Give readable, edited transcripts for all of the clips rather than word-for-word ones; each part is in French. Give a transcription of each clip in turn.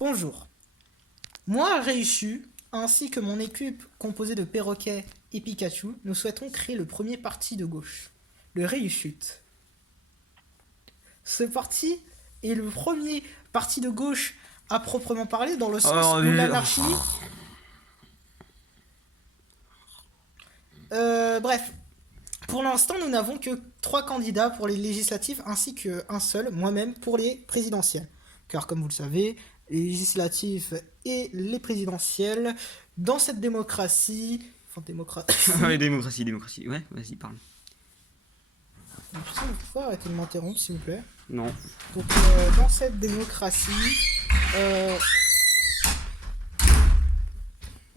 Bonjour. Moi, Reishu, ainsi que mon équipe composée de perroquets et Pikachu, nous souhaitons créer le premier parti de gauche, le Reishut. Ce parti est le premier parti de gauche à proprement parler, dans le sens où l'anarchie... bref, pour l'instant, nous n'avons que 3 candidats pour les législatives, ainsi qu'un seul, moi-même, pour les présidentielles. Car comme vous le savez, les législatives et les présidentielles, dans cette démocratie... Enfin, démocratie... Ouais, démocratie. Ouais, vas-y, parle. Putain, vous pouvez arrêter de m'interrompre, s'il vous plaît. Non. Donc, dans cette démocratie...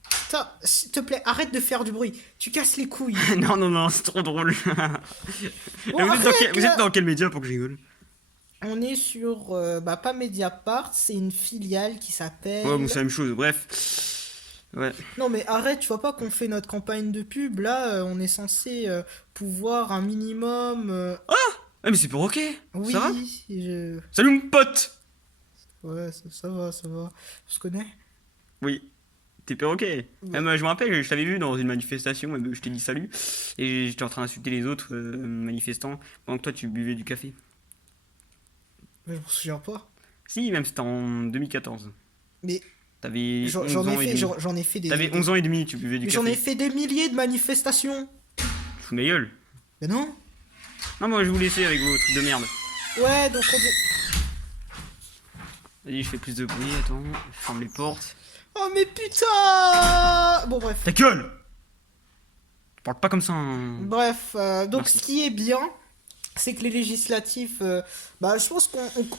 Putain, s'il te plaît, arrête de faire du bruit. Tu casses les couilles. non, c'est trop drôle. Bon, vous êtes dans quel média pour que je rigole? On est sur, pas Mediapart, c'est une filiale qui s'appelle... Ouais, bon, c'est la même chose, bref. Ouais. Non mais arrête, tu vois pas qu'on fait notre campagne de pub, là, on est censé pouvoir un minimum... Ah, mais c'est pour ok. Oui, Ça va je... Salut mon pote. Ouais, ça va. On se connaît? Oui. T'es perroquet. Ouais. Je me rappelle, je t'avais vu dans une manifestation, je t'ai dit salut. Et j'étais en train d'insulter les autres manifestants pendant que toi tu buvais du café. Mais je m'en souviens pas. Si, même c'était en 2014. Mais T'avais 11 j'en ans et demi. ai fait des... T'avais 11 ans et demi, tu buvais du Mais café. j'en ai fait des milliers de manifestations. Fous ma gueule. Mais non. Non, moi je vais vous laisser avec vos trucs de merde. Ouais, donc on dit... Vas-y, je fais plus de bruit, attends, je ferme les portes. Oh mais putain. Bon bref. Ta gueule! Tu parles pas comme ça, hein. Bref, donc Merci. ce qui est bien, c'est que les législatives, je pense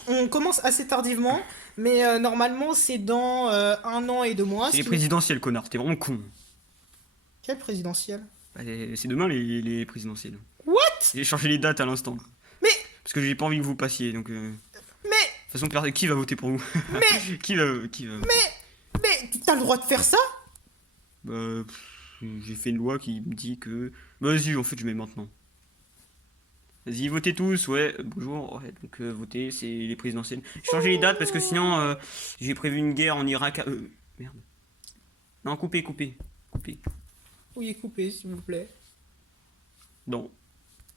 qu'on commence assez tardivement, mais normalement c'est dans 1 an et 2 mois. C'est les présidentielles, connard, t'es vraiment con. Quelle présidentielle? Bah, c'est demain les présidentielles. What? J'ai changé les dates à l'instant. Mais, Parce que j'ai pas envie que vous passiez, donc... De toute façon, qui va voter pour vous? mais, Qui va... mais, t'as le droit de faire ça? Bah... J'ai fait une loi qui me dit que... Vas-y, en fait, je mets maintenant. Vas-y, votez tous, ouais, bonjour, ouais, donc votez, c'est les présidentielles. J'ai changé les dates parce que sinon, j'ai prévu une guerre en Irak... merde. Non, coupez. Oui, coupez, s'il vous plaît. Non.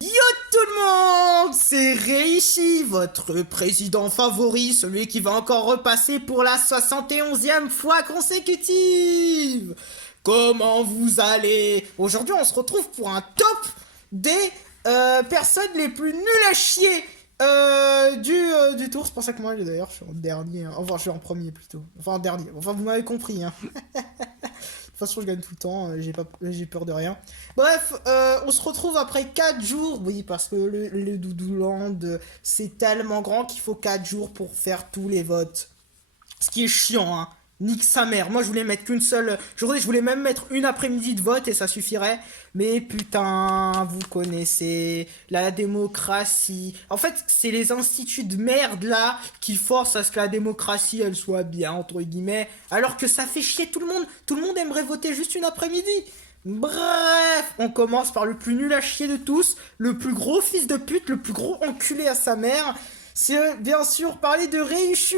Yo tout le monde, c'est Reishi, votre président favori, celui qui va encore repasser pour la 71e fois consécutive. Comment vous allez? Aujourd'hui, on se retrouve pour un top des personnes les plus nulles à chier du tour. C'est pour ça que moi, d'ailleurs, je suis en dernier. Enfin, je suis en premier plutôt. Enfin, en dernier. Enfin, vous m'avez compris, hein. De toute façon, je gagne tout le temps, j'ai peur de rien. Bref, on se retrouve après 4 jours. Oui, parce que le Doudouland, c'est tellement grand qu'il faut 4 jours pour faire tous les votes. Ce qui est chiant, hein. Nique sa mère. Moi, je voulais mettre qu'une seule journée. Je voulais même mettre une après-midi de vote et ça suffirait. Mais putain, vous connaissez la démocratie. En fait, c'est les instituts de merde là qui forcent à ce que la démocratie elle soit bien entre guillemets. Alors que ça fait chier tout le monde. Tout le monde aimerait voter juste une après-midi. Bref, on commence par le plus nul à chier de tous, le plus gros fils de pute, le plus gros enculé à sa mère. C'est bien sûr parler de Reishu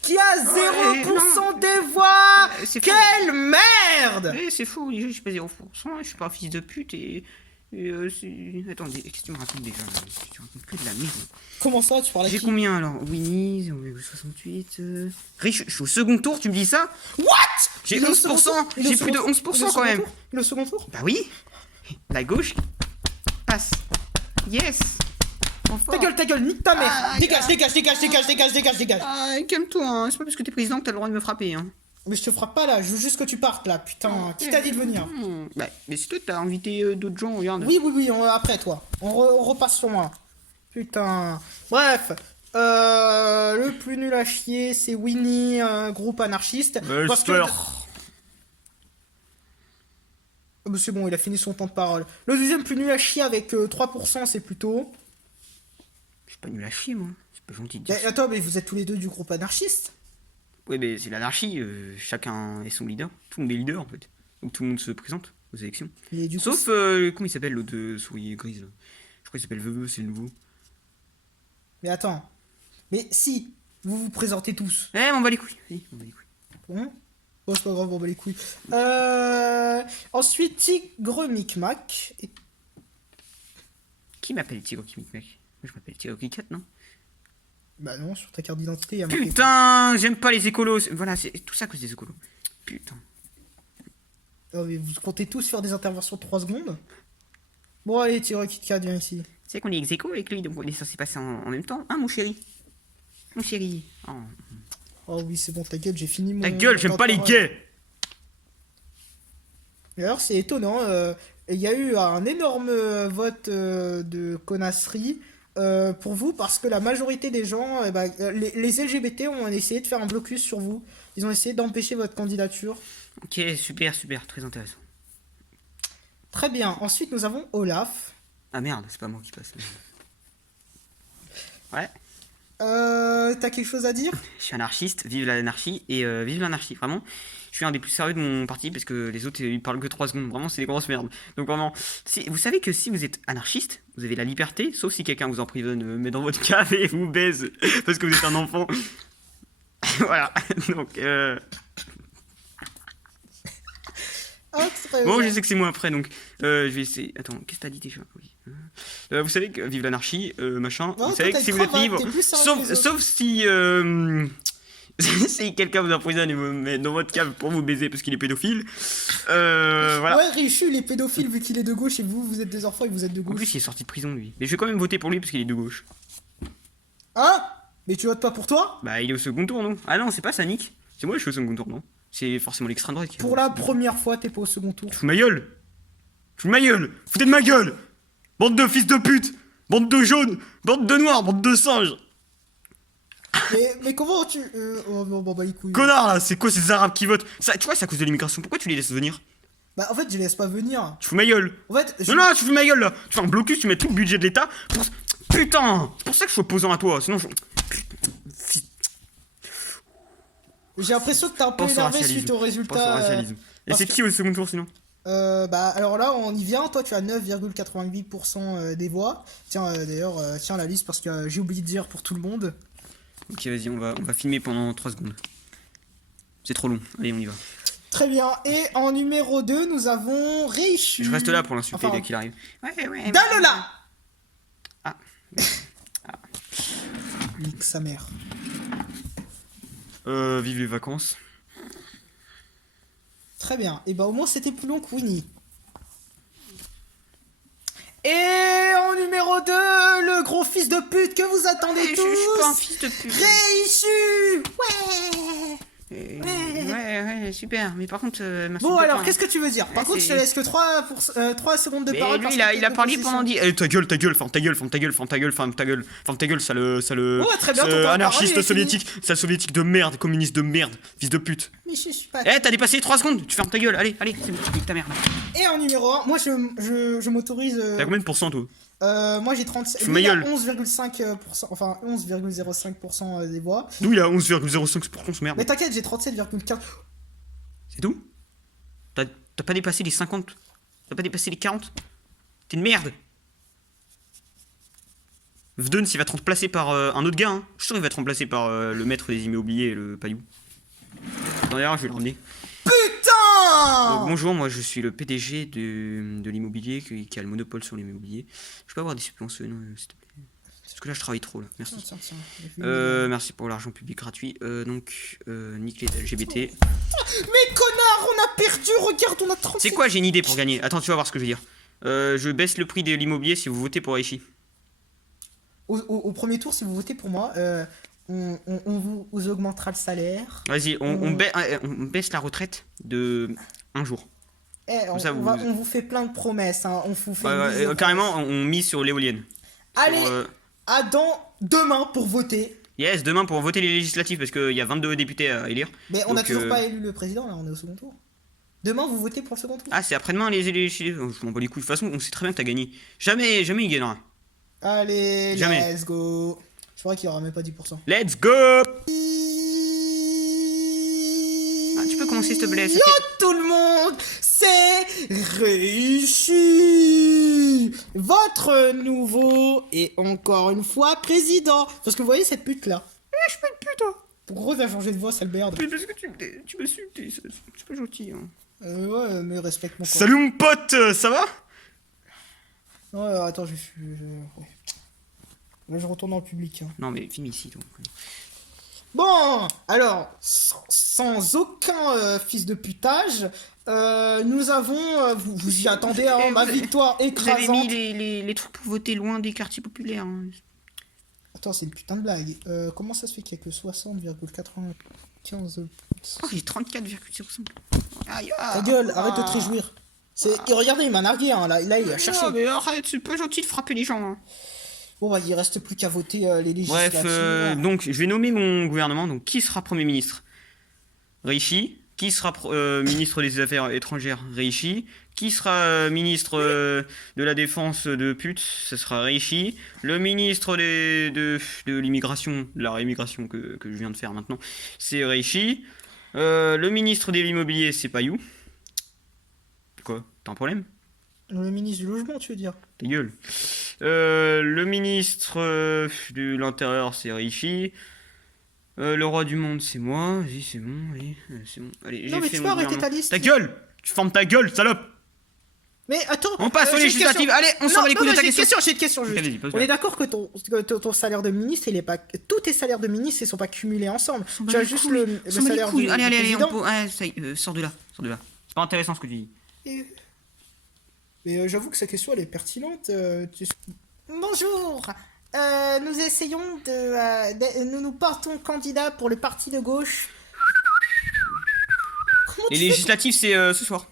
qui a 0% des voix. C'est Quelle merde! c'est faux, je suis pas 0%, je suis pas un fils de pute Attendez, qu'est-ce que tu me racontes déjà là? Tu racontes que de la merde. Comment ça, tu parles à J'ai qui? combien alors? Winnie, 0,68. Riche, je suis au second tour, tu me dis ça? What? J'ai Il est au 11%, second tour? Il est au j'ai plus de second tour? 11% quand même. Le second tour? Bah oui, la gauche passe. Yes. Ta gueule, nique ta mère! Ah, Dégage! Ah, calme-toi, hein. C'est pas parce que t'es président que t'as le droit de me frapper, hein. Mais je te frappe pas là, je veux juste que tu partes là, putain. Qui t'a dit de venir? Bah, mais c'est toi, t'as invité d'autres gens, regarde. Oui, après toi. On repasse sur moi. Putain. Bref. Le plus nul à chier, c'est Winnie, un groupe anarchiste. Parce que... c'est bon, il a fini son temps de parole. Le deuxième plus nul à chier avec 3%, c'est plutôt... Je suis pas nul à chier, moi. C'est pas gentil de dire ça. Attends, mais vous êtes tous les deux du groupe anarchiste? Ouais, mais c'est l'anarchie, chacun est son leader. Tout le monde est leader en fait. Donc tout le monde se présente aux élections. Et du coup, Sauf, comment il s'appelle l'autre souris grise là? Je crois qu'il s'appelle Veveux, c'est le nouveau. mais attends. Mais si, Vous vous présentez tous. Eh, on va les couilles. Vas-y, on va les couilles. Bon, bon c'est pas grave, on va les couilles. Ensuite, Tigre Micmac. Et... Qui m'appelle Tigre Micmac? Moi, je m'appelle Tigre Cat, non? Bah non, sur ta carte d'identité, il y a marqué... Putain, j'aime pas les écolos. Voilà, c'est tout ça à cause des écolos. Putain. Oh, mais vous comptez tous faire des interventions de 3 secondes? Bon, allez, Tigre Cat, viens ici. Tu sais qu'on est ex-écho avec lui, donc on est censé passer en même temps. Hein, mon chéri? Mon chéri. Oh. Oh oui, c'est bon, ta gueule, j'ai fini mon... Ta gueule, j'aime pas les gays. Et alors, c'est étonnant, il y a eu un énorme vote de connasserie pour vous, parce que la majorité des gens, les LGBT ont essayé de faire un blocus sur vous. Ils ont essayé d'empêcher votre candidature. Ok, super, super, très intéressant. Très bien. Ensuite, nous avons Olaf. Ah merde, c'est pas moi qui passe. Ouais. T'as quelque chose à dire? Je suis anarchiste, vive l'anarchie, et vive l'anarchie, vraiment. Je suis un des plus sérieux de mon parti, parce que les autres, ils parlent que 3 secondes, vraiment, c'est des grosses merdes. Donc vraiment, vous savez que si vous êtes anarchiste, vous avez la liberté, sauf si quelqu'un vous emprisonne, met dans votre cave et vous baise, parce que vous êtes un enfant. Voilà, donc Ah, très bon, bien. je sais que c'est moi après, donc je vais essayer... Attends, qu'est-ce que t'as dit déjà? Oui. Vous savez que vive l'anarchie, machin, Non, vous toi, savez t'as que si une vous êtes cravate, libre, t'es plus sérieux que les autres. sauf si... si quelqu'un vous emprisonne et vous met dans votre cave pour vous baiser parce qu'il est pédophile, voilà. Ouais, Richu, il est pédophile vu qu'il est de gauche et vous, vous êtes des enfants et vous êtes de En gauche. plus, il est sorti de prison, lui. Mais je vais quand même voter pour lui parce qu'il est de gauche. Hein? Mais tu votes pas pour toi? Bah, il est au second tour, non? Ah non, c'est pas ça, Nick. C'est moi, je suis au second tour, non? C'est forcément l'extrême droite qui... Pour la première fois, t'es pas au second tour. Fous ma gueule! Fous ma gueule! Foutez de ma gueule! Bande de fils de pute! Bande de jaunes! Bande de noirs! Bande de singes! Mais comment tu... Oh non, bah les couilles. Connard, là! C'est quoi ces arabes qui votent? Ça, tu vois, c'est à cause de l'immigration. Pourquoi tu les laisses venir? Bah en fait, je laisse pas venir. Tu fous ma gueule! En fait, je... Non, non, tu fous ma gueule, là! Tu fais un blocus, tu mets tout le budget de l'État pour... Putain! C'est pour ça que je suis opposant à toi, sinon je... j'ai l'impression que t'es un peu Pense au énervé racialisme. suite au Pense au résultat. racialisme. Et parce c'est que- qui au second tour, sinon? Bah alors là, on y vient. Toi, tu as 9,88% des voix. Tiens, d'ailleurs, tiens la liste parce que j'ai oublié de dire pour tout le monde. Ok, vas-y, on va filmer pendant 3 secondes. C'est trop long. Allez, on y va. Très bien. Et en numéro 2, nous avons Reichu. Je reste là pour l'insulter Enfin, dès qu'il arrive. Ouais. Dalola. Ah. Nique sa mère. Vive les vacances. Très bien. Et bah au moins c'était plus long que Winnie. Et en numéro 2, le gros fils de pute que vous attendez Je tous. suis pas un fils de pute. Reichu. Ouais. Ouais, super. Mais par contre, Bon alors, qu'est-ce que tu veux dire? Par Ouais, contre, je te c'est- laisse que 3 secondes de Mais parole. lui, parce il a, que il a tes parlé propositions- pendant 10... Eh, ta gueule, ferme ta gueule, ça le... Ouais, très bien, ton ce temps de anarchiste parole, il est soviétique, c'est soviétique de merde, communiste de merde, fils de pute. Mais je suis pas... Eh, t'as dépassé les 3 secondes, tu fermes ta gueule, allez, c'est bon, tu piques ta mère, là. Et en numéro 1, moi je m'autorise... T'as combien de pourcents, toi? moi j'ai 37... Fous ma Lui, il a gueule. 11,5%, enfin 11,05% des voix. Nous, il a 11,05%, ce merde. Mais t'inquiète, j'ai 37,15%. C'est tout? T'as pas dépassé les 50? T'as pas dépassé les 40? T'es une merde! Vdun, il va te remplacer par un autre gars, hein. Je suis sûr qu'il va te remplacer par le maître des immobiliers, le paillou. D'ailleurs, je vais le ramener. Putain! Donc, bonjour, moi je suis le PDG de l'immobilier qui a le monopole sur l'immobilier. Je peux avoir des subventions, s'il te plaît? Parce que là, je travaille trop, là. Merci. Tiens. Merci pour l'argent public gratuit. Nique les LGBT. Mais connard, on a perdu, regarde, on a 37... C'est quoi, j'ai une idée pour gagner. Attends, tu vas voir ce que je veux dire. Je baisse le prix de l'immobilier si vous votez pour Aichi. Au premier tour, si vous votez pour moi, on vous augmentera le salaire. Vas-y, on baisse la retraite de un jour. On ça, on vous fait plein de promesses, hein. On vous fait... Ouais, une mise au- carrément, on mise sur l'éolienne. Allez, Sur, à demain pour voter. yes, demain pour voter les législatives, parce qu'il y a 22 députés à élire. Mais on n'a Donc, toujours pas élu le président, là, on est au second tour. Demain, vous votez pour le second tour. Ah, c'est après-demain les législatives. Je m'en bats les couilles. De toute façon, on sait très bien que t'as gagné. Jamais il gagnera. Allez, Jamais. let's go. C'est vrai qu'il n'y aura même pas 10%. Let's go! Ah, tu peux commencer, s'il te plaît. Ça Yo tout le monde, c'est réussi. Votre nouveau et encore une fois président. Parce que vous voyez cette pute là. Je suis pas une pute, Pourquoi t'as changé de voix, sale merde? Mais parce que tu m'insultes, c'est pas gentil. Hein. Ouais, mais respecte mon corps. Salut mon pote, ça va? Ouais, attends, ouais. Là, je retourne dans le public. Hein. Non mais filme ici, toi. Bon, alors, sans aucun fils de putage, nous avons, vous y attendez, hein, ma victoire Vous avez écrasante. mis les trucs pour voter loin des quartiers populaires. Hein. Attends, c'est une putain de blague. Comment ça se fait qu'il y a que 60,95... Oh, j'ai 34,05. Aïe, Ta gueule, arrête de te réjouir. Et regardez, il m'a nargué, hein, là, il a cherché. Non, mais arrête, c'est pas gentil de frapper les gens. Hein. Bon, bah, il reste plus qu'à voter les Bref, législatives. donc je vais nommer mon gouvernement. Donc, qui sera Premier ministre? Rishi. Qui sera ministre des Affaires étrangères? Rishi. Qui sera ministre de la Défense de pute? Ce sera Rishi. Le ministre de l'immigration, de la réimmigration que je viens de faire maintenant, c'est Rishi. Le ministre de l'immobilier, c'est Payou. Quoi? T'as un problème? Le ministre du logement, tu veux dire? Ta gueule. Le ministre de l'Intérieur, c'est Rishi. Le roi du monde, c'est moi. Vas-y, c'est bon. Allez, c'est bon. Allez, Non, mais tu peux arrêter ta liste. Ta gueule! Tu fermes ta gueule, salope! Mais attends, On passe aux j'ai une législatives. question. Allez, on s'en va les couilles de ta j'ai une question. question, j'ai une question. juste. Vas-y, pose-la. On est d'accord que ton salaire de ministre, il est pas. Tous tes salaires de ministre, ils sont pas cumulés ensemble. Tu as juste le salaire du Allez, président. ça y est, sors de là. Sors de là. C'est pas intéressant ce que tu dis. Mais j'avoue que sa question, elle est pertinente. Bonjour. Nous essayons nous portons candidat pour le parti de gauche. Les législatives, c'est ce soir.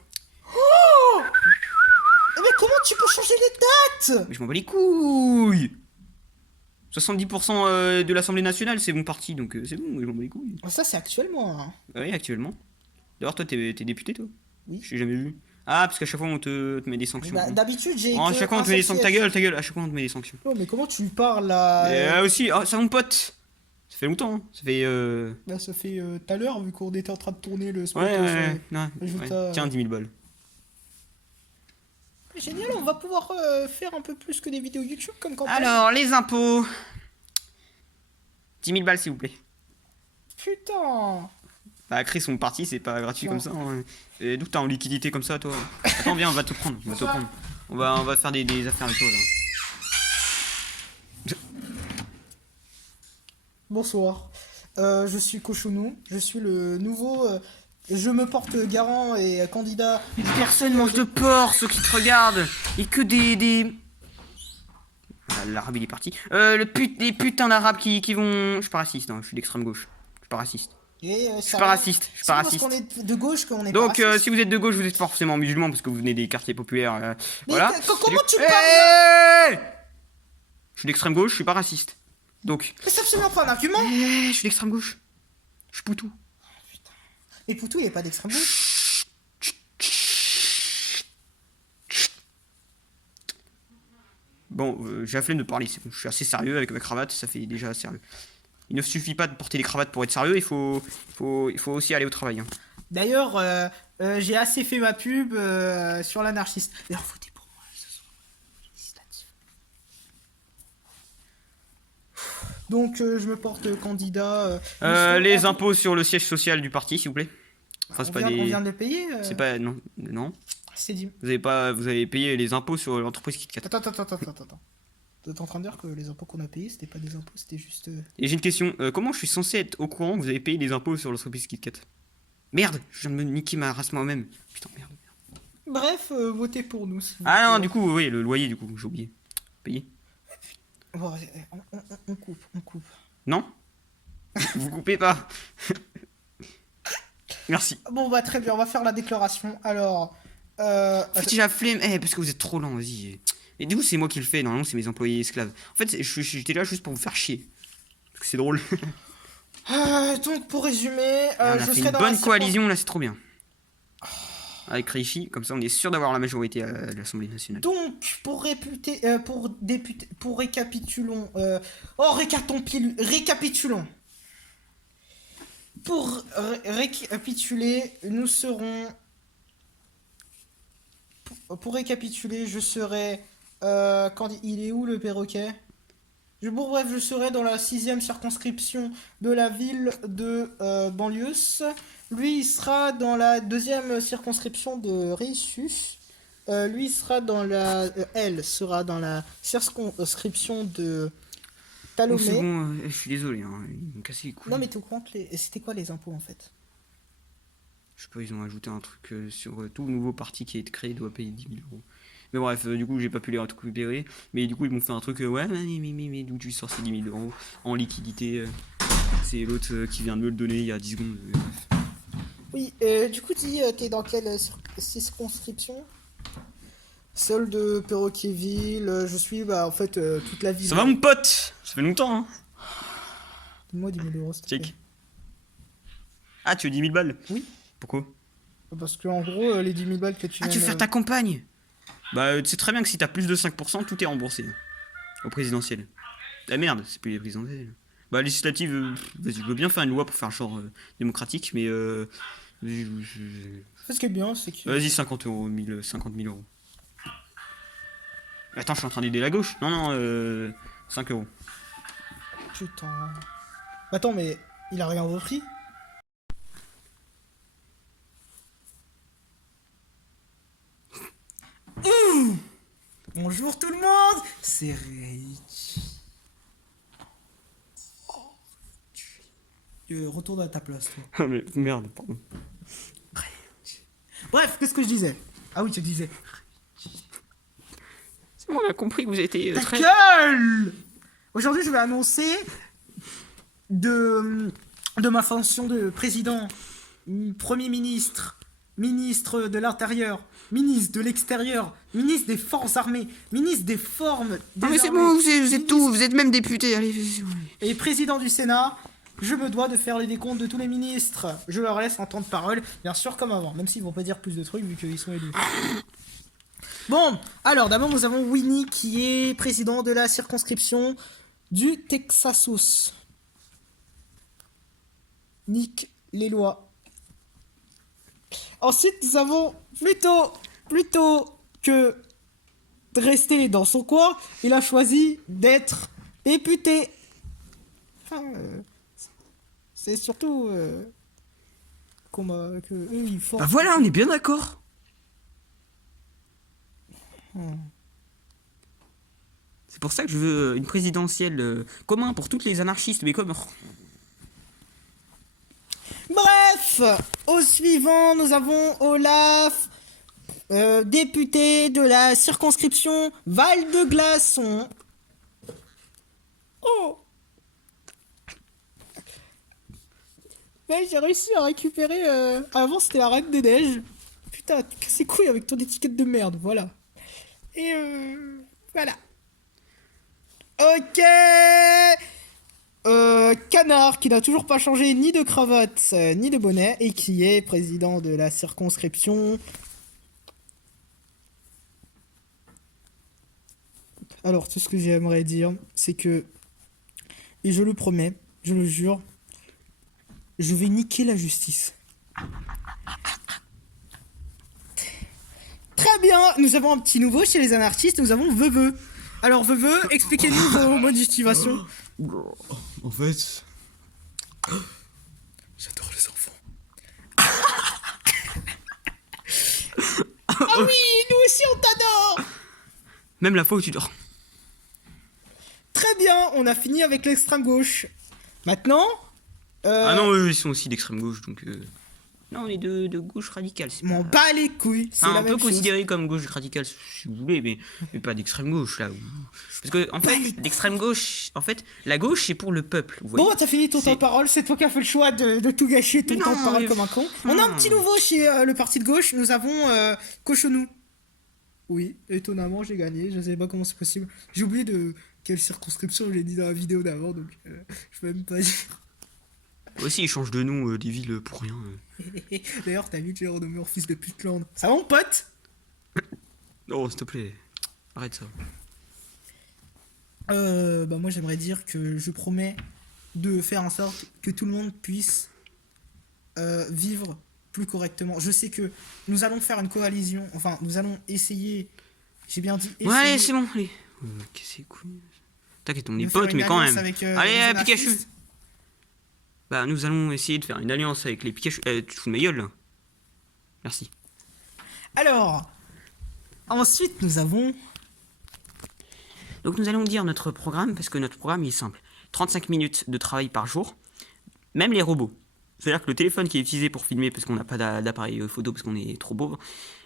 Mais comment tu peux changer les dates? Mais je m'en bats les couilles. 70% de l'Assemblée nationale, c'est mon parti, donc c'est bon, je m'en bats les couilles. Ça, c'est actuellement. Hein. Oui, actuellement. D'ailleurs, toi, t'es député, toi? Oui. Je t'ai jamais vu. Ah, parce qu'à chaque fois, on te met des sanctions. Bah, d'habitude, j'ai. À que chaque fois, on un te met des seul sanctions. siège. Ta gueule, à chaque fois, on te met des sanctions. Oh, mais comment tu parles là? Et aussi, c'est mon pote. Ça fait longtemps, hein. Ça fait. Là, ça fait tout à l'heure, vu qu'on était en train de tourner le spot. Ouais. Tiens, 10 000 balles. Génial, on va pouvoir faire un peu plus que des vidéos YouTube comme campagne. Alors, les impôts. 10 000 balles, s'il vous plaît. Putain. Bah, créer son parti, c'est pas gratuit Non. comme ça. Hein. Et d'où t'as en liquidité comme ça, toi? Attends, viens, on va te prendre. On va faire des affaires avec toi, là. Bonsoir. Je suis Cochonou. Je suis le nouveau. Je me porte garant et candidat. Personne mange de porc, ceux qui te regardent. Et que des... Voilà, l'arabe, il est parti. Les putains d'arabes qui vont... Je suis pas raciste, hein, je suis d'extrême gauche. Je suis pas raciste. Je suis pas raciste. Parce qu'on est de gauche qu'on est Donc, pas raciste. si vous êtes de gauche, vous êtes forcément musulman parce que vous venez des quartiers populaires. Mais voilà. comment tu parles Hey, je suis d'extrême gauche, je suis pas raciste. Donc... Mais c'est absolument pas un argument. Je suis d'extrême gauche. Je suis Poutou. Mais Poutou, il est pas d'extrême gauche. Bon, j'ai la flemme de parler, c'est bon, je suis assez sérieux avec ma cravate, ça fait déjà sérieux. Il ne suffit pas de porter des cravates pour être sérieux, il faut aussi aller au travail. Hein. D'ailleurs, j'ai assez fait ma pub sur l'anarchiste. D'ailleurs, votez pour moi ce soir. Législative. Donc, je me porte candidat. Les impôts sur le siège social du parti, s'il vous plaît. Enfin, c'est pas des... On vient de le payer. C'est pas... Non. C'est dit. Vous avez payé les impôts sur l'entreprise KitKat. Attends. T'es en train de dire que les impôts qu'on a payés, c'était pas des impôts, c'était juste. Et j'ai une question, comment je suis censé être au courant que vous avez payé des impôts sur l'entreprise KitKat? Merde, je viens de me niquer ma race moi-même. Putain, merde. Bref, votez pour nous. Ah non, du coup, oui, le loyer, du coup, j'ai oublié. Payé. Bon, on coupe. Non? Vous coupez pas. Merci. Bon, bah très bien, on va faire la déclaration. Alors. En fait, j'ai la flemme, parce que vous êtes trop lent, vas-y. Et du coup, c'est moi qui le fais, normalement, c'est mes employés esclaves. En fait, j'étais là juste pour vous faire chier. Parce que c'est drôle. Donc, pour résumer, on a je fait serai une dans bonne la coalition, là, c'est trop bien. Avec Rishi, comme ça, on est sûr d'avoir la majorité à l'Assemblée nationale. Donc, récapitulons. Récapitulons. Pour récapituler, nous serons. Pour récapituler, je serai. Quand il est où le perroquet? Bon, bref, je serai dans la 6e circonscription de la ville de Banlieue. Lui, il sera dans la 2e circonscription de Risus. Lui, il sera dans la... elle sera dans la circonscription de Bon, c'est Talomé. bon, je suis désolé, hein, ils m'ont cassé les couilles. Non, mais t'es au courant que c'était quoi les impôts, en fait? Je sais pas, ils ont ajouté un truc sur tout nouveau parti qui est créé doit payer 10 000 euros. Mais bref, du coup, j'ai pas pu les récupérer. Mais du coup, ils m'ont fait un truc, ouais, mais d'où tu sors ces 10 000 euros en liquidité c'est l'autre qui vient de me le donner il y a 10 secondes. Bref. Oui, du coup, t'es dans quelle circonscription? Celle de Perroquetville, je suis, bah, en fait, toute la ville. Ça va, mon pote? Ça fait longtemps, hein? Donne-moi 10 000 euros, s'il te plaît. Check. Ah, tu veux 10 000 balles? Oui. Pourquoi? Parce que, en gros, les 10 000 balles que tu Ah, viens tu veux de- faire ta campagne? Bah, tu sais très bien que si t'as plus de 5%, tout est remboursé. Au présidentiel. Ah merde, c'est plus les présidentielles. Bah, législative, vas-y, je veux bien faire une loi pour faire genre démocratique, mais Ce qui est bien, c'est que... vas-y, 50 euros, 50 000 euros. Attends, je suis en train d'aider la gauche. Non, non, 5 euros. Putain... Attends, mais il a rien repris? Bonjour tout le monde, c'est Reichi. Retourne à ta place, toi. Ah, mais merde, pardon. Bref, qu'est-ce que je disais? Ah oui, tu disais. C'est bon, on a compris que vous étiez Ta très. gueule! Aujourd'hui, je vais annoncer de ma fonction de président, premier ministre, ministre de l'Intérieur, ministre de l'Extérieur, ministre des Forces armées, ministre des formes des Ah, mais c'est armées, bon, vous êtes ministre- tout, vous êtes même député, allez, vas-y. et président du Sénat. Je me dois de faire les décomptes de tous les ministres. Je leur laisse un temps de parole, bien sûr comme avant, même s'ils vont pas dire plus de trucs vu qu'ils sont élus. Bon, alors d'abord nous avons Winnie qui est président de la circonscription du Texasus. Nick les lois. Ensuite nous avons plutôt que de rester dans son coin, il a choisi d'être député. Enfin, c'est surtout que eux ils font. Bah voilà, on est bien d'accord. C'est pour ça que je veux une présidentielle commun pour toutes les anarchistes, mais comme. Bref, au suivant, nous avons Olaf, député de la circonscription Val de Glaçon. Oh! Ouais, j'ai réussi à récupérer. Avant, c'était la Reine des Neiges. Putain, tu casses les couilles avec ton étiquette de merde, voilà. Et voilà. Ok! Canard qui n'a toujours pas changé ni de cravate ni de bonnet et qui est président de la circonscription. Alors, tout ce que j'aimerais dire, c'est que, et je le promets, je le jure, je vais niquer la justice. Très bien, nous avons un petit nouveau chez les anarchistes, nous avons Veveux. Alors Veveux, expliquez-nous vos motivations. En fait, j'adore les enfants. Ah oui, nous aussi on t'adore. Même la fois où tu dors. Très bien, on a fini avec l'extrême gauche. Maintenant, Ah non, eux, ils sont aussi d'extrême gauche, donc. Non, on est de gauche radicale. C'est m'en pas... bats les couilles, c'est Enfin, la on peut même chose. considérer comme gauche radicale si vous voulez, mais pas d'extrême gauche là. Parce que en fait, l'extrême gauche, en fait, la gauche c'est pour le peuple. Vous voyez. Bon, t'as fini ton temps de parole, c'est toi qui as fait le choix de tout gâcher, ton Mais temps de non, parole mais- comme un con. On a un petit nouveau chez le parti de gauche, nous avons Cochonou. Oui, étonnamment, j'ai gagné, je sais pas comment c'est possible. J'ai oublié de quelle circonscription je l'ai dit dans la vidéo d'avant, donc je peux même pas dire. Aussi, ils changent de nom des villes pour rien. D'ailleurs, t'as vu que j'ai renommé mon fils de Putland. Ça va, mon pote? Oh, s'il te plaît, arrête ça. Bah moi j'aimerais dire que je promets de faire en sorte que tout le monde puisse vivre plus correctement. Je sais que nous allons faire une coalition, enfin nous allons essayer, j'ai bien dit essayer. Ouais, allez, c'est bon, allez. Qu'est-ce que c'est cool. T'inquiète, on de est faire potes, une mais quand alliance même. avec, Allez, les Pikachu. anarchistes. Bah, nous allons essayer de faire une alliance avec les Pikachu. Tu te fous de ma gueule, là. Merci. Alors, ensuite, nous avons... Donc, nous allons dire notre programme, parce que notre programme il est simple. 35 minutes de travail par jour, même les robots. C'est-à-dire que le téléphone qui est utilisé pour filmer, parce qu'on n'a pas d'appareil photo, parce qu'on est trop pauvre,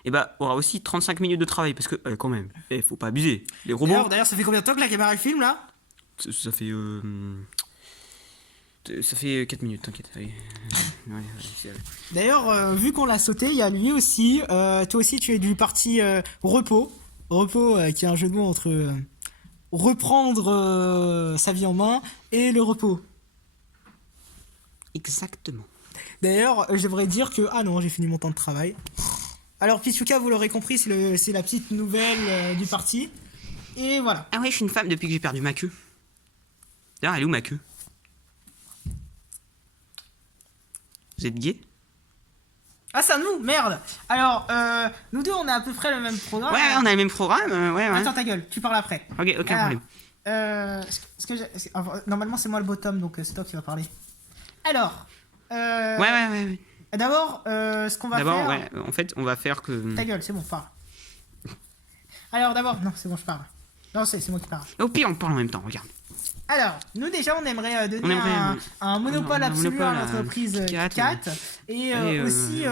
et bah, aura aussi 35 minutes de travail, parce que, quand même, faut pas abuser. Les robots, D'ailleurs, ça fait combien de temps que la caméra elle filme, là? ça fait... Ça fait 4 minutes, t'inquiète. Allez. Ouais, D'ailleurs, vu qu'on l'a sauté, il y a lui aussi. Toi aussi, tu es du parti repos. Repos, qui est un jeu de mots entre reprendre sa vie en main et le repos. Exactement. D'ailleurs, j'aimerais dire que... Ah non, j'ai fini mon temps de travail. Alors, Pichuka, vous l'aurez compris, c'est la petite nouvelle du parti. Et voilà. Ah ouais, je suis une femme depuis que j'ai perdu ma queue. D'ailleurs, elle est où ma queue? Vous êtes gay? Ah, c'est à nous, merde. Alors, nous deux, on a à peu près le même programme. Ouais, on a le même programme, ouais. Attends ta gueule, tu parles après. Ok, aucun problème. Normalement, c'est moi le bottom, donc c'est toi qui vas parler. Alors, Ouais. d'abord, ce qu'on va D'abord, faire... ouais, en fait, on va faire que... Ta gueule, c'est bon, parle. Alors, d'abord... Non, c'est bon, je parle. Non, c'est moi qui parle. Au pire, on parle en même temps, regarde. Alors, nous déjà, on aimerait donner un monopole un absolu monopole à l'entreprise à Kit Kat. Et Et, aussi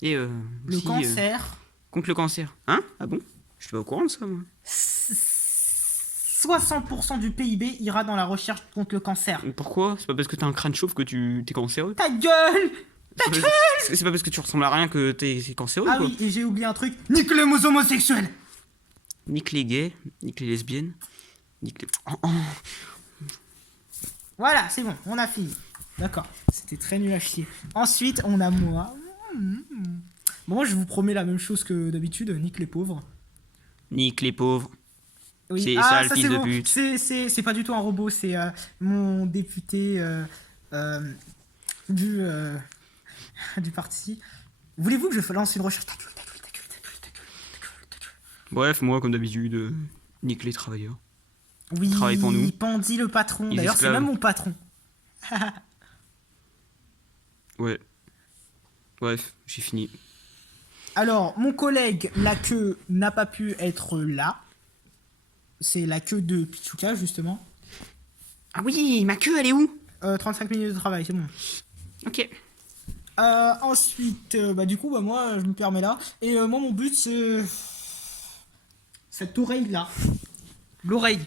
Et le aussi, cancer. contre le cancer. Hein? Ah bon? Je suis pas au courant de ça, moi. 60% du PIB ira dans la recherche contre le cancer. Pourquoi? C'est pas parce que t'as un crâne chauve que t'es cancéreux? Ta gueule! C'est pas parce que tu ressembles à rien que t'es cancéreux, Ah quoi. oui, et j'ai oublié un truc. Nique les homosexuels! Nique les gays, nique les lesbiennes, nique les... Oh. Voilà, c'est bon, on a fini. D'accord, c'était très nul à chier. Ensuite, on a moi. Bon, moi, je vous promets la même chose que d'habitude, nique les pauvres. Nique les pauvres. Oui. C'est Ah, ça, le fils c'est de bon. pute. C'est pas du tout un robot, c'est mon député du parti. Voulez-vous que je lance une recherche? Ta gueule. Bref, moi, comme d'habitude, nique les travailleurs. Oui, Travaille pour nous. Pandy le patron. Les D'ailleurs, c'est esclaves. même mon patron. Ouais. Bref, j'ai fini. Alors, mon collègue, la queue, n'a pas pu être là. C'est la queue de Pichuka, justement. Ah oui, ma queue, elle est où? 35 minutes de travail, c'est bon. Ok. Ensuite, du coup, moi, je me permets là. Et moi, mon but, c'est... cette oreille-là. L'oreille.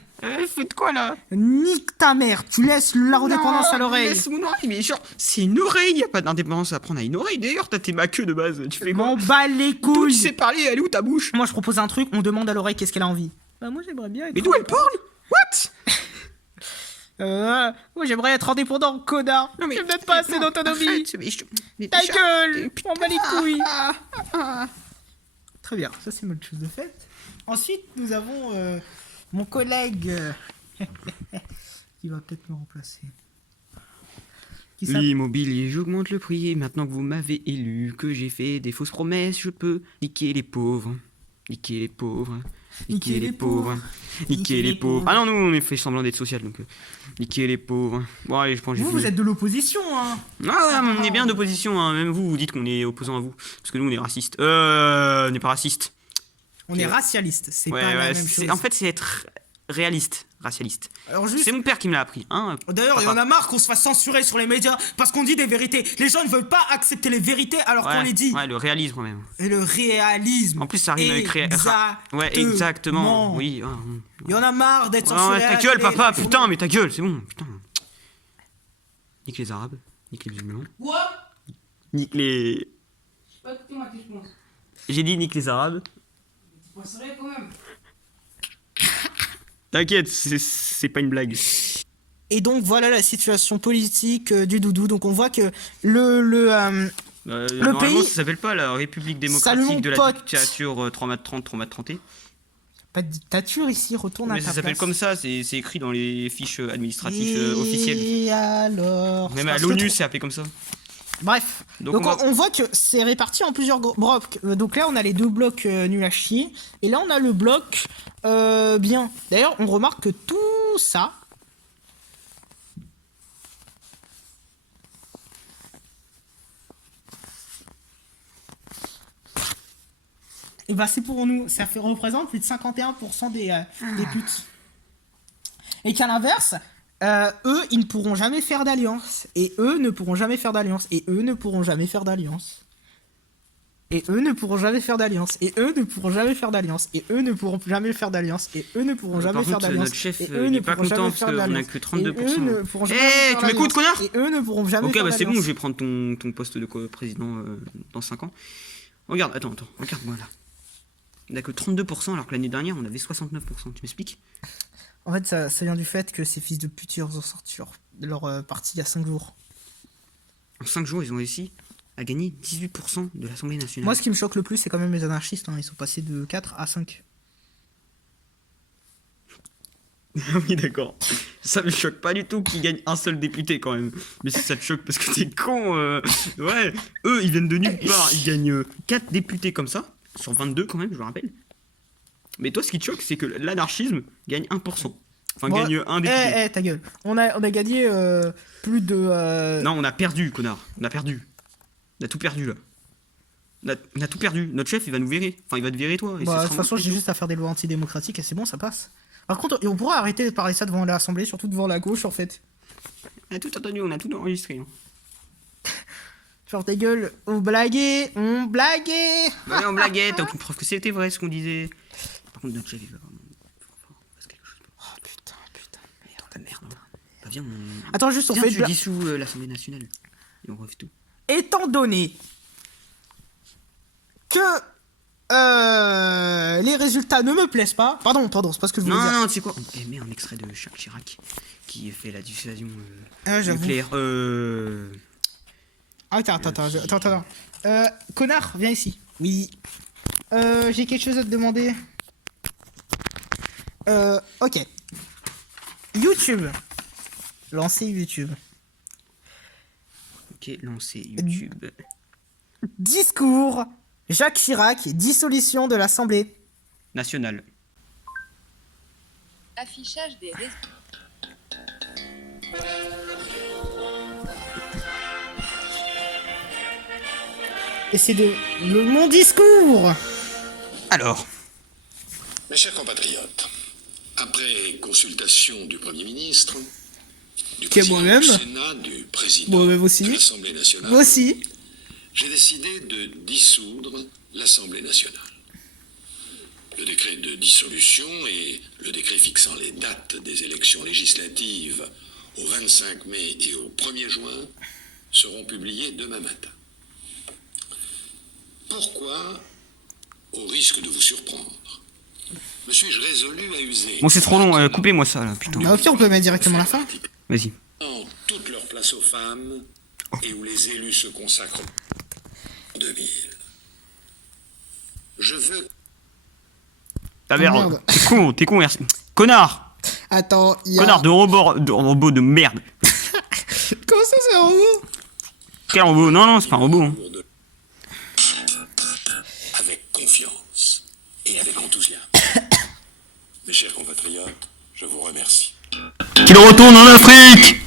Faites quoi, là? Nique ta mère, tu laisses la redépendance à l'oreille. Laisse mon oreille, mais genre, c'est une oreille, y a pas d'indépendance à prendre à une oreille. D'ailleurs, t'as ma queue de base, tu fais quoi? M'en bats les D'où couilles. tu sais parler, elle est où ta bouche? Moi, je propose un truc, on demande à l'oreille qu'est-ce qu'elle a envie. Bah, moi, j'aimerais bien être... Mais d'où elle parle? What? Moi, j'aimerais être indépendant, connard. Non, mais j'ai peut-être pas assez non, d'autonomie. arrête, mais Ta déjà- gueule. Putain. On bat les couilles. Très bien, ça c'est une autre chose de faite. Ensuite, nous avons mon collègue qui va peut-être me remplacer. Qui s'appelle- L'immobilier, j'augmente le prix. Et maintenant que vous m'avez élu, que j'ai fait des fausses promesses, je peux niquer les pauvres. Niquer les pauvres. Niquer les pauvres. Niquer les pauvres. Ah non, nous on est fait semblant d'être social donc. Niquer les pauvres. Bon, allez, je pense que j'ai Vous, fini. vous êtes de l'opposition, hein. Ah, on est bien d'opposition, hein. Même vous, vous dites qu'on est opposant à vous. Parce que nous, on est racistes. On n'est pas racistes. On est racialiste, c'est Ouais, pas la ouais, même chose. en fait, c'est être réaliste, racialiste. Alors juste, C'est mon père qui me l'a appris, hein. d'ailleurs, il y en a marre qu'on se fasse censurer sur les médias parce qu'on dit des vérités. Les gens ne veulent pas accepter les vérités alors qu'on les dit. Ouais, le réalisme quand même. Et le réalisme. En plus, ça rime avec Ouais, exactement. Oui. Il y en a marre d'être Ouais, censuré. ta gueule, papa, putain, mais ta gueule, c'est bon, putain. Nique les Arabes, nique les musulmans. Quoi? Nique les. J'ai pas écouté ma question. J'ai dit nique les Arabes. C'est pas sérieux quand même. T'inquiète, c'est pas une blague. Et donc voilà la situation politique du doudou. Donc on voit que le Normalement, pays- ça s'appelle pas la République Salut, démocratique mon de la pote. dictature 3 mat 30, 3 mat 30. pas de dictature ici, retourne Mais à ta ça s'appelle place. comme ça, c'est écrit dans les fiches administratives officielles. Et alors Même c'est à parce que l'ONU, trop- c'est appelé comme ça. Bref. Donc, Donc, on va- on voit que c'est réparti en plusieurs blocs. Donc là, on a les deux blocs nuls à chier. Et là, on a le bloc bien. D'ailleurs, on remarque que tout ça... Et bah c'est pour nous. Ça représente plus de 51% des putes. Et qu'à l'inverse... eux, ils ne pourront jamais faire d'alliance. Et eux ne pourront jamais faire d'alliance. Et eux ne pourront jamais faire d'alliance. Et eux ne pourront jamais faire d'alliance. Et eux ne pourront jamais faire d'alliance. Et eux ne pourront jamais faire d'alliance. Et eux ne pourront jamais Par faire contre, d'alliance. notre chef, Et il eux est ne pas pourront content jamais parce faire qu'on a d'alliance. que Et 32%. eux ne pourront jamais Eh, faire tu m'écoutes, d'alliance. connard? Et eux ne pourront jamais Ok, faire bah c'est bon, d'alliance. je vais prendre ton poste de président dans 5 ans. Regarde, attends, regarde-moi là. On a que 32% alors que l'année dernière on avait 69%. Tu m'expliques? En fait, ça vient du fait que ces fils de pute, ils ont sorti leur partie il y a 5 jours. En 5 jours, ils ont réussi à gagner 18% de l'Assemblée nationale. Moi, ce qui me choque le plus, c'est quand même les anarchistes. Hein. Ils sont passés de 4 à 5. Ah oui, d'accord. Ça me choque pas du tout qu'ils gagnent un seul député quand même. Mais si ça te choque parce que t'es con, ouais. Eux, ils viennent de nulle part. Ils gagnent 4 députés comme ça, sur 22 quand même, je me rappelle. Mais toi, ce qui te choque, c'est que l'anarchisme gagne 1%. Enfin, Bon, gagne un député. ta gueule. On a gagné plus de... Non, on a perdu, connard. On a perdu. On a tout perdu là. On a tout perdu. Notre chef, il va nous virer. Enfin, il va te virer toi. Et Bah, ce de sera toute façon, moi. j'ai juste à faire des lois antidémocratiques et c'est bon, ça passe. Par contre, on pourra arrêter de parler ça devant l'Assemblée, surtout devant la gauche en fait. On a tout entendu, on a tout enregistré. Hein. Faire ta gueule, on blaguait. Ouais, on blaguait, t'as aucune preuve que c'était vrai ce qu'on disait. Par contre, notre chef, il va vraiment. Parce quelque chose. Oh putain. Merde. Bah, viens, on. Attends, juste, on Viens, fait... tu dissous l'Assemblée nationale. Et on refait tout. Étant donné que les résultats ne me plaisent pas... Pardon, c'est pas ce que je voulais dire. Non, tu sais quoi? On met un extrait de Jacques Chirac qui fait la dissuasion J'avoue. nucléaire. Attends. Connard, viens ici. Oui. J'ai quelque chose à te demander. Ok. YouTube. Lancer YouTube. Ok, lancez YouTube. Discours. Jacques Chirac, dissolution de l'Assemblée. National. Affichage des résultats. Et c'est mon discours. Alors. Mes chers compatriotes, après consultation du Premier ministre, du Qui est président moi-même. du Sénat, du président Moi-même aussi. de l'Assemblée nationale, Moi aussi. j'ai décidé de dissoudre l'Assemblée nationale. Le décret de dissolution et le décret fixant les dates des élections législatives au 25 mai et au 1er juin seront publiés demain matin. Pourquoi, au risque de vous surprendre, me suis-je résolu à user... Bon, c'est trop long, coupez-moi ça là, putain. Bah, au pire, on peut mettre directement la fin. Vas-y. En toute leur place aux femmes et où les élus se consacrent en 2000. Je veux Ta merde. merde. T'es con, merci. Connard. Attends, il y a... Connard de robot de merde. Comment ça, c'est un robot? Quel robot? Non, c'est pas un robot. Hein. pour de... avec confiance et avec enthousiasme. Mes chers compatriotes, je vous remercie. Qu'il retourne en Afrique.